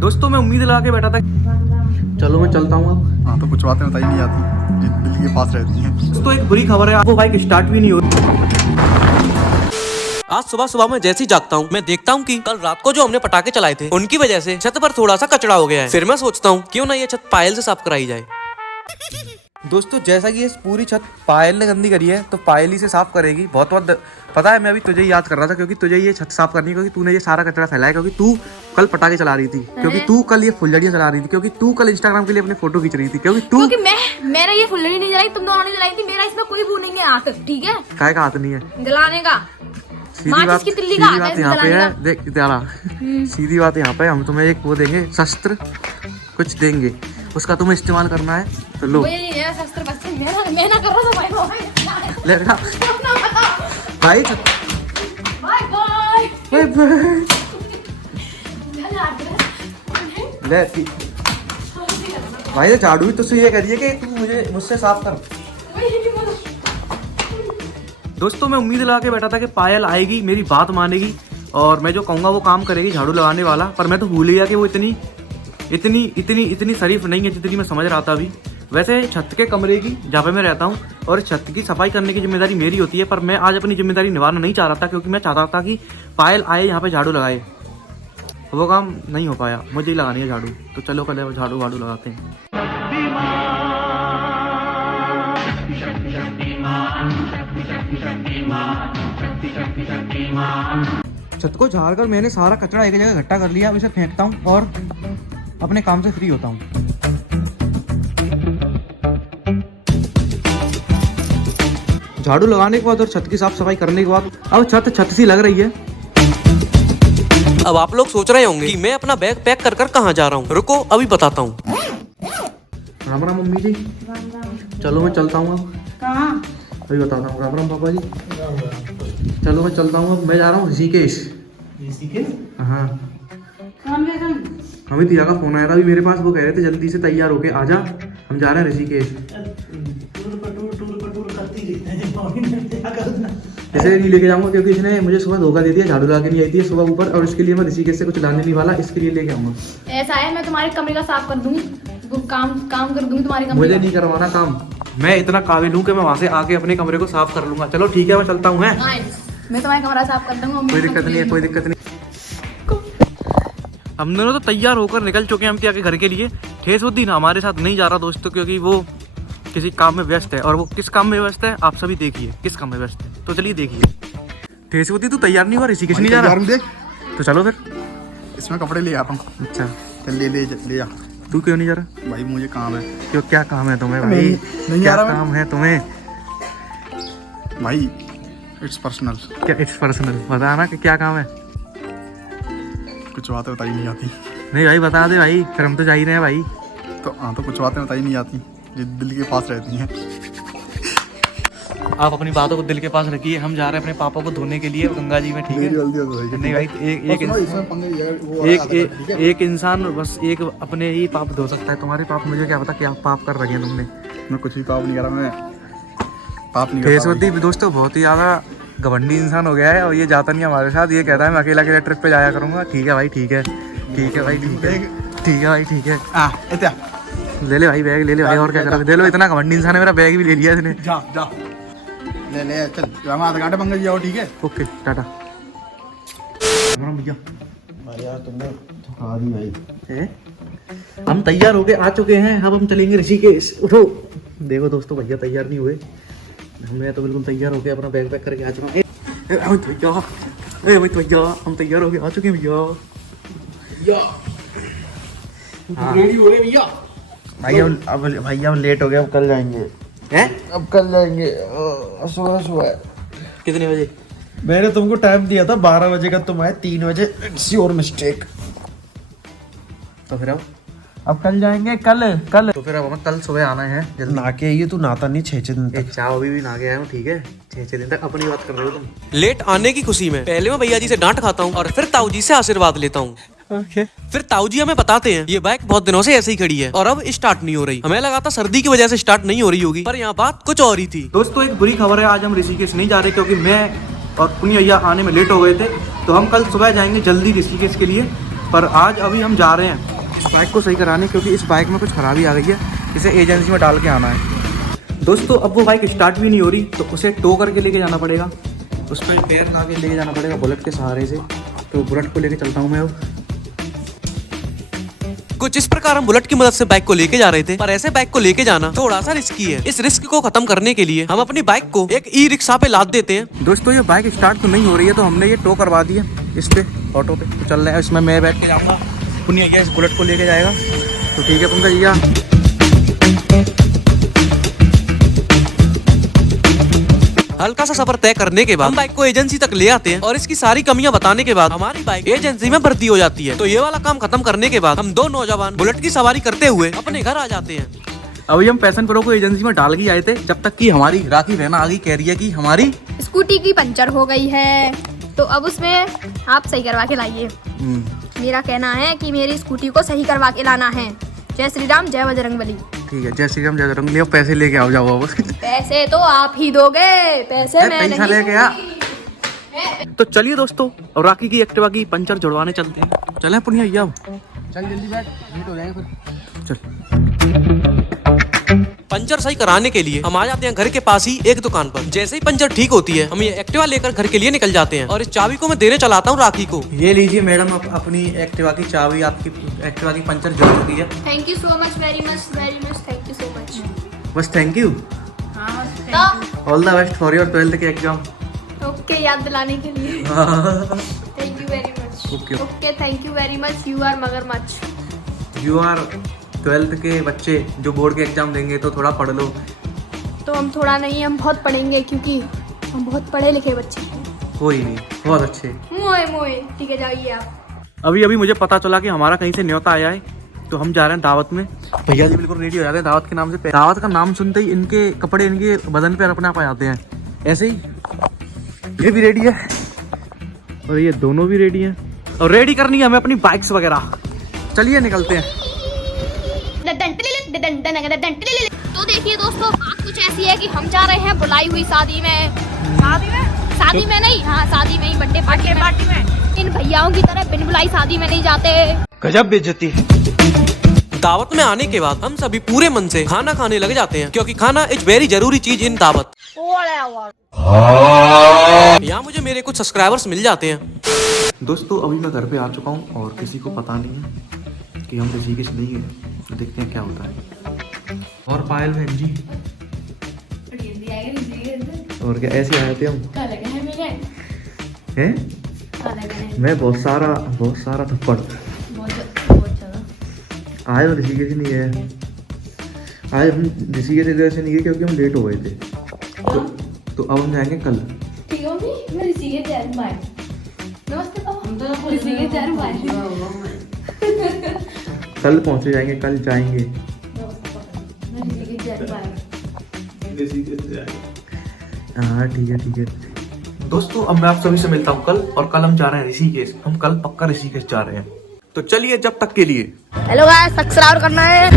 दोस्तों मैं उम्मीद लगा के बैठा था, चलो मैं चलता हूँ अब। हाँ तो कुछ बातें बताई नहीं आती जो दिल्ली के पास रहती हैं। दोस्तों एक बुरी खबर है, आपको बाइक स्टार्ट भी नहीं होती। आज सुबह सुबह मैं जैसे ही जागता हूँ मैं देखता हूँ कि कल रात को जो हमने पटाखे चलाए थे उनकी वजह से छत पर थोड़ा सा कचरा हो गया है। फिर मैं सोचता हूँ क्यों ना ये छत पायल से साफ कराई जाए। दोस्तों जैसा कि ये पूरी छत पायल ने गंदी करी है तो पायल ही से साफ करेगी। बहुत पता है, मैं अभी तुझे याद कर रहा था क्योंकि तुझे ये छत साफ करनी है, क्योंकि तूने ये सारा कचरा फैलाया, क्योंकि तू कल पटाखे चला रही थी, क्योंकि तू कल ये फुलझड़ियां चला रही थी, क्योंकि तू कल इंस्टाग्राम के लिए अपने फोटो खींच रही थी, क्योंकि मैंने ये फुलझड़ी नहीं जलाई, तुम दोनों ने जलाई थी। मेरा इसमें कोई वो नहीं है हाथ, ठीक है? काय का हाथ नहीं है जलाने का, सीधी बात यहाँ पे है। देख त्यारा, सीधी बात यहाँ पे, हम तुम्हें एक वो देंगे, शस्त्र कुछ देंगे, उसका तुम्हें इस्तेमाल करना है तो लो। शस्त्र मैं ना कर रहा था भाई। ले भाई ले भाई, झाड़ू भी तुझसे ये करिए कि तू मुझसे साफ कर। दोस्तों मैं उम्मीद लगा के बैठा था कि पायल आएगी, मेरी बात मानेगी और मैं जो कहूँगा वो काम करेगी, झाड़ू लगाने वाला। पर मैं तो भूल गया कि वो इतनी शरीफ नहीं है जितनी मैं समझ रहा था अभी। वैसे छत के कमरे की जहाँ पे मैं रहता हूँ और छत की सफाई करने की जिम्मेदारी मेरी होती है, पर मैं आज अपनी जिम्मेदारी निभाना नहीं चाह रहा था, क्योंकि मैं चाहता था कि पायल आए यहाँ पे झाड़ू लगाए। वो काम नहीं हो पाया, मुझे ही लगानी है झाड़ू। तो चलो कल झाड़ू वाड़ू लगाते हैं। छत को झाड़ कर मैंने सारा कचरा एक जगह इकट्ठा कर लिया। अब इसे फेंकता हूँ और अपने काम से फ्री होता हूँ। झाड़ू लगाने के बाद और छत की साफ सफाई करने के बाद अब छत सी लग रही है। अब आप लोग सोच रहे होंगे कि मैं अपना बैग पैक कर कहाँ जा रहा हूँ। रुको अभी बताता हूँ। राम राम मम्मी जी। चलो मैं चलता हूँ अब। कहाँ? अभी बताता हूँ। राम राम पापा जी। चलो मैं चलता हूँ अब। मैं जा रहा हूँ ऋषिकेश। हाँ अमित भैया का फोन आया था अभी मेरे पास, वो कह रहे थे जल्दी से तैयार होके आजा, हम जा रहे हैं ऋषिकेश। इसे नहीं लेके जाऊंगा क्योंकि इसने मुझे सुबह धोखा दे दिया, झाड़ू लगा के नहीं आई थी सुबह ऊपर, और इसके लिए मैं ऋषिकेश से कुछ लाने नहीं वाला, इसके लिए लेके आऊंगा। ऐसा है, मैं तुम्हारे कमरे का साफ कर दूंगी, काम कर दूंगी तुम्हारे कमरे। मुझे नहीं करवाना काम, मैं इतना काबिल हूँ कि मैं वहाँ से आके अपने कमरे को साफ कर लूंगा। चलो ठीक है मैं चलता हूँ। मैं तुम्हारा कमरा साफ कर दूंगा। कोई दिक्कत नहीं है, कोई दिक्कत नहीं। हम दोनों तो तैयार होकर निकल चुके हैं हम के घर के लिए। ठेसउद्दीन हमारे साथ नहीं जा रहा दोस्तों, क्योंकि वो किसी काम में व्यस्त है। और वो किस काम में व्यस्त है आप सभी देखिए, किस काम में व्यस्त है, तो चलिए देखिए। ठेसउद्दीन तू तैयार नहीं हुआ, ऋषिकेश नहीं जा रहा? तो चलो फिर, इसमें कपड़े ले आता हूँ। अच्छा चल ले जा। तू क्यों नहीं जा रहा? भाई मुझे काम है। क्यों, क्या काम है तुम्हें भाई? नहीं क्या जा रहा काम है तुम्हें भाई? It's personal. क्या इट्स पर्सनल? बताना कि क्या काम है। कुछ बातें बताई नहीं आती। नहीं भाई बता दे भाई, फिर हम तो जा ही रहे हैं भाई। तो हाँ तो कुछ बातें बताई नहीं आती जो दिल्ली के पास रहती हैं। आप अपनी बातों को दिल के पास रखिए, हम जा रहे हैं अपने पापा को धोने के लिए गंगा जी में, ठीक है? नहीं भाई, एक इंसान बस एक अपने ही पाप धो सकता है। तुम्हारे पाप मुझे क्या पता क्या पाप कर रखे हैं तुमने। मैं कुछ भी पाप नहीं कर रहा, मैं पाप नहीं कर रहा। दोस्तों बहुत ही ज्यादा घमंडी इंसान हो गया है और ये जाता नहीं हमारे साथ। ये कहता है मैं अकेला ट्रिप पे जाया करूंगा। ठीक है भाई, ठीक है भाई, ठीक है भाई, ठीक है। ले ले भाई बैग, ले ले भाई, और क्या कर रहा है? ले लो, इतना घमंडी इंसान है, मेरा बैग भी ले लिया इसने। जा ले चल, हम आधा घंटे पंकज जाओ, ठीक है? ओके टाटा। भैया यार तुमने थका दी भाई। हम तैयार होके आ चुके हैं, अब हम चलेंगे ऋषिकेश। उठो। देखो दोस्तों भैया तैयार नहीं हुए, मैं तो बिल्कुल तैयार होके अपना बैग पैक करके आ चुका हूँ। भैया हम तैयार होके आ चुके हैं भैया। रेडी हो गए भैया? भैया अब लेट हो गया, अब कल जाएंगे। हैं? अब कल जाएंगे सुबह। कितने बजे? मैंने तुमको टाइम दिया था 12 बजे का, तुम आए 3 बजे। It's your mistake. तो फिर अब कल जाएंगे, कल तो फिर अब हमें कल सुबह आना है जल्दी। ना के ये तू नाता नहीं 6 दिन तक। चाव अभी भी ना गया हूँ, ठीक है? 6 दिन तक अपनी बात कर रहे हो तुम। लेट आने की खुशी में पहले मैं भैया जी से डांट खाता हूँ और फिर ताऊ जी से आशीर्वाद लेता हूँ। फिर ताऊ जी हमें बताते हैं ये बाइक बहुत दिनों से ऐसे ही खड़ी है और अब स्टार्ट नहीं हो रही। हमें लगा था सर्दी की वजह से स्टार्ट नहीं हो रही होगी, पर यहाँ बात कुछ और ही थी। दोस्तों एक बुरी खबर है, आज हम ऋषिकेश नहीं जा रहे क्योंकि मैं और पुनी भैया आने में लेट हो गए थे। तो हम कल सुबह जाएंगे जल्दी ऋषिकेश के लिए, पर आज अभी हम जा रहे हैं इस बाइक को सही कराने, क्योंकि इस बाइक में कुछ खराबी आ गई है, इसे एजेंसी में डाल के आना है। दोस्तों अब वो बाइक स्टार्ट भी नहीं हो रही, तो उसे टो करके लेके जाना पड़ेगा, उस पर पैर ला के लेके जाना पड़ेगा बुलेट के सहारे से। तो बुलेट को लेके चलता हूँ मैं अब। कुछ इस प्रकार हम बुलेट की मदद से बाइक को लेके जा रहे थे, पर ऐसे बाइक को लेके जाना थोड़ा सा रिस्की है। इस रिस्क को खत्म करने के लिए हम अपनी बाइक को एक ई रिक्शा पे लाद देते हैं। दोस्तों ये बाइक स्टार्ट तो नहीं हो रही है, तो हमने ये टो करवा दिया इस पे, ऑटो पे। तो चल रहे हैं, इसमें मैं बैठ के जाऊँगा, पुनिया भैया इस बुलेट को लेके जाएगा। तो ठीक है पंकज भैया। हल्का सा सफर तय करने के बाद हम बाइक को एजेंसी तक ले आते हैं और इसकी सारी कमियां बताने के बाद हमारी बाइक एजेंसी में भर्ती हो जाती है। तो ये वाला काम खत्म करने के बाद हम दो नौजवान बुलेट की सवारी करते हुए अपने घर आ जाते हैं। अभी हम पैशन प्रो को एजेंसी में डाल के आए थे, जब तक कि हमारी राखी रहना आ गई, कह रही है कि हमारी स्कूटी की पंचर हो गई है, तो अब उसमें आप सही करवा के लाइए। मेरा कहना है कि मेरी स्कूटी को सही करवा के लाना है। जय श्री राम, जय बजरंगबली। ठीक है, जय श्री राम, जय बजरंगबली। अब पैसे लेके आओ, जाओ अब। पैसे तो आप ही दोगे, पैसे मैं पैसा नहीं लेके आ। तो चलिए दोस्तों, और राखी की एक्टिवा की पंचर जुड़वाने चलते हैं। चले पुनिया भैया, अब चल जल्दी बैठ, लेट हो जाएंगे फिर। चल। पंचर सही कराने के लिए हम आ जाते हैं घर के पास ही एक दुकान पर। जैसे ही पंचर ठीक होती है हम ये एक्टिवा लेकर घर के लिए निकल जाते हैं और इस चाबी को मैं देने चलाता हूँ राखी को। ये लीजिए मैडम, अपनी एक्टिवा की चाबी, आपकी एक्टिवा की पंचर जुड़ चुकी है। Thank you so much, very much thank you so much. बस thank you, all the best for your 12th के एग्जाम। ओके, याद दिलाने के लिए thank you very much. Okay, thank you very much. You are मगरमच्छ। You are 12th के बच्चे जो बोर्ड के एग्जाम देंगे, तो थोड़ा पढ़ लो। तो हम थोड़ा नहीं, हम बहुत पढ़ेंगे, क्योंकि हम बहुत पढ़े लिखे बच्चे हैं। कोई नहीं, बहुत अच्छे। मोए मोए, ठीक है, जाइए आप। अभी मुझे पता चला कि हमारा कहीं से न्योता आया है, तो हम जा रहे हैं दावत में। भैया जी बिल्कुल रेडी हो जाते हैं दावत के नाम से। दावत का नाम सुनते ही इनके कपड़े इनके बदन पे अपने आप आ जाते हैं। ऐसे ही ये भी रेडी है और ये दोनों भी रेडी हैं, और रेडी करनी है हमें अपनी बाइक्स वगैरह। चलिए निकलते हैं। तो देखिए दोस्तों, बात कुछ ऐसी है कि हम जा रहे हैं बुलाई हुई शादी में। शादी में नहीं, हाँ शादी में ही, बर्थडे पार्टी में। इन भैयाओं की तरह बिन बुलाई शादी में नहीं जाते। गजब बेइज्जती। दावत में आने के बाद हम सभी पूरे मन से खाना खाने लग जाते हैं, क्योंकि खाना इज वेरी जरूरी चीज इन दावत। यहाँ मुझे मेरे कुछ सब्सक्राइबर्स मिल जाते हैं। दोस्तों अभी मैं घर पे आ चुका हूँ और किसी को पता नहीं है कि हम ऋषिकेश नहीं गए। तो देखते हैं क्या होता है। और पायल बहन जी, और क्या ऐसे आए थे हम हैं? मैं बहुत सारा थप्पड़ आए, और ऋषिकेश नहीं गए। आज हम ऋषिकेश इधर से नहीं गए क्योंकि हम लेट हो गए थे। तो अब हम जाएंगे कल। ठीक है मम्मी, मैं ऋषिकेश जा रही हूं। नमस्ते पापा, ऋषिकेश जा रही हूं। कल पहुंचे जाएंगे, कल जाएंगे। हाँ ठीक है। दोस्तों अब मैं आप सभी से मिलता हूँ कल, और कल हम जा रहे हैं ऋषिकेश। हम कल पक्का ऋषिकेश जा रहे हैं। तो चलिए, जब तक के लिए हेलो गाइस, सब्सक्राइब करना है।